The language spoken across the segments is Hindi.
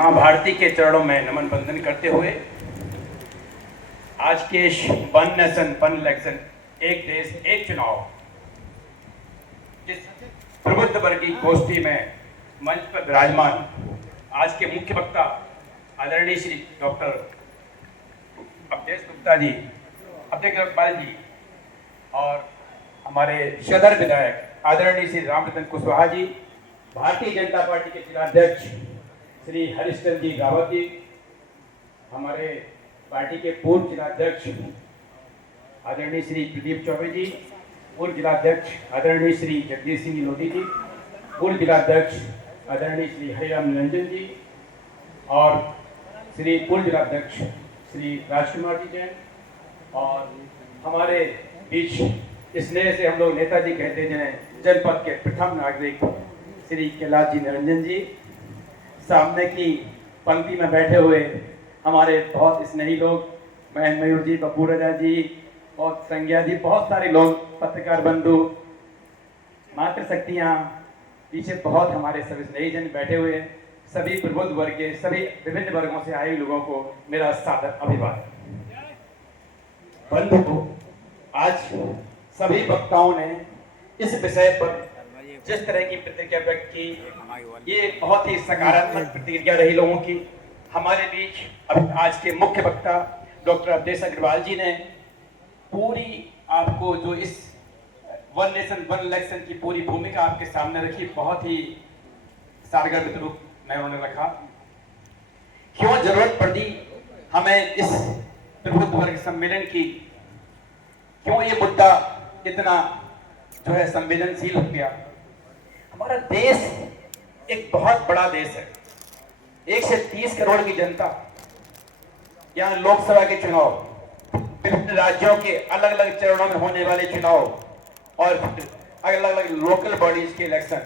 मां भारती के चरणों में नमन बंदन करते हुए आज के वन नेशन वन इलेक्शन, एक देश एक चुनाव, जिस प्रबुद्ध वर्ग की गोष्ठी में मंच पर विराजमान आज के मुख्य वक्ता आदरणीय श्री डॉक्टर अवधेश गुप्ता जी, अवधेश रखपाल जी और हमारे सदर विधायक आदरणीय श्री रामरतन कुशवाहा जी, भारतीय जनता पार्टी के जिलाध्यक्ष श्री हरिश्चंद्र जी रावत जी, हमारे पार्टी के पूर्व जिलाध्यक्ष आदरणीय श्री प्रदीप चौबे जी, पूर्व जिलाध्यक्ष आदरणीय श्री जगदीश सिंह लोधी जी, पूर्व जिलाध्यक्ष आदरणीय श्री हरिराम निरंजन जी और श्री पूर्व जिलाध्यक्ष श्री राजकुमार जी जैन, और हमारे बीच स्नेह से हम लोग नेताजी कहते हैं जनपद के प्रथम नागरिक श्री कैलाश जी निरंजन जी, सामने की पंक्ति में बैठे हुए हमारे बहुत स्नेही लोग महेंद्र मयूर जी, बब्बू राजा जी, बहुत संज्ञा जी, बहुत सारे लोग, पत्रकार बंधु, मातृशक्तियाँ, पीछे बहुत हमारे सभी स्नेही जन बैठे हुए हैं। सभी प्रबुद्ध वर्ग के सभी विभिन्न वर्गों से आए लोगों को मेरा सादर अभिवादन। बंधु, आज सभी वक्ताओं ने इस विषय पर जिस तरह की प्रतिक्रिया व्यक्त की, ये बहुत ही सकारात्मक प्रतिक्रिया रही लोगों की। हमारे बीच अब आज के मुख्य वक्ता डॉक्टर अवधेश अग्रवाल जी ने पूरी आपको जो इस वन नेशन वन इलेक्शन की पूरी भूमिका आपके सामने रखी, बहुत ही सारगर रूप में उन्होंने रखा। क्यों जरूरत पड़ी हमें इस प्रबुद्ध वर्ग सम्मेलन की, क्यों ये मुद्दा इतना जो है संवेदनशील हो गया। हमारा देश एक बहुत बड़ा देश है, 1 से 30 करोड़ की जनता, यहाँ लोकसभा के चुनाव, विभिन्न राज्यों के अलग अलग चरणों में होने वाले चुनाव और अलग अलग लोकल बॉडीज के इलेक्शन,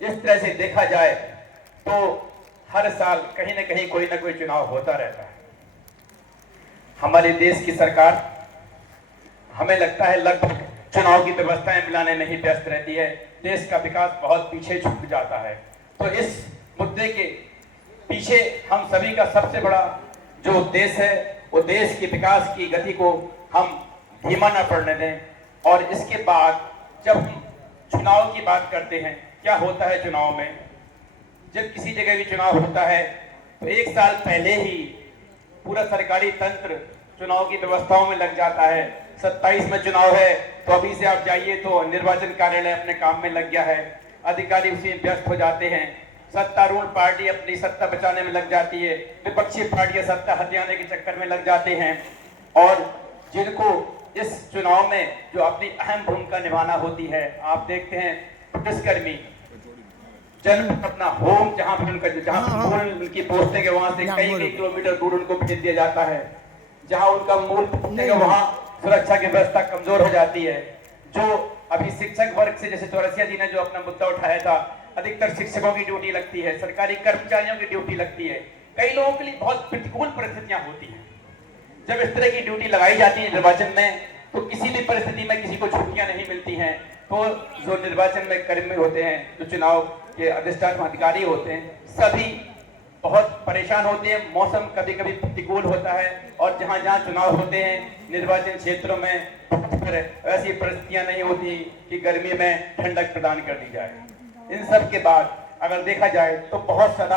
इस तरह से देखा जाए तो हर साल कहीं ना कहीं कोई ना कोई चुनाव होता रहता है। हमारे देश की सरकार, हमें लगता है, लगभग चुनाव की व्यवस्थाएं मिलाने में ही व्यस्त रहती है। देश का विकास बहुत पीछे छूट जाता है। तो इस मुद्दे के पीछे हम सभी का सबसे बड़ा जो उद्देश्य है, वो देश के विकास की गति को हम धीमा न पड़ने दें। और इसके बाद जब हम चुनाव की बात करते हैं, क्या होता है चुनाव में, जब किसी जगह भी चुनाव होता है तो 1 साल पहले ही पूरा सरकारी तंत्र चुनाव की व्यवस्थाओं में लग जाता है। 27 में चुनाव है तो अभी से आप जाइए तो निर्वाचन कार्यालय अपने काम में लग गया है, अधिकारी उसी में व्यस्त हो जाते हैं, सत्तारूढ़ पार्टी अपनी सत्ता बचाने में लग जाती है, विपक्षी पार्टियां सत्ता हथियाने के चक्कर में लग जाते हैं। और जिनको इस चुनाव में जो अपनी अहम भूमिका निभाना होती है, आप देखते हैं पुलिसकर्मी जन्म अपना होम जहां पर उनकी पोस्टिंग है वहां से कई किलोमीटर दूर उनको भेज दिया जाता है। जहां उनका मूल पोस्टिंग है वहां सुरक्षा की व्यवस्था कमजोर हो जाती है। जो अभी शिक्षक वर्ग से, जैसे चौरसिया जी ने जो अपना मुद्दा उठाया था, अधिकतर शिक्षकों की ड्यूटी लगती है, सरकारी कर्मचारियों की ड्यूटी लगती है। कई लोगों के लिए बहुत प्रतिकूल परिस्थितियां होती हैं। जब इस तरह की ड्यूटी लगाई जाती है निर्वाचन में, तो किसी भी परिस्थिति में किसी को छुट्टियां नहीं मिलती हैं। तो जो निर्वाचन में कर्मी होते हैं, जो चुनाव के अधिष्ठान अधिकारी होते हैं, सभी बहुत परेशान होते हैं। मौसम कभी कभी प्रतिकूल होता है और जहां जहां चुनाव होते हैं निर्वाचन क्षेत्रों में ऐसी परिस्थितियां नहीं होती कि गर्मी में ठंडक प्रदान कर दी जाए। इन सब के बाद अगर देखा जाए तो बहुत ज्यादा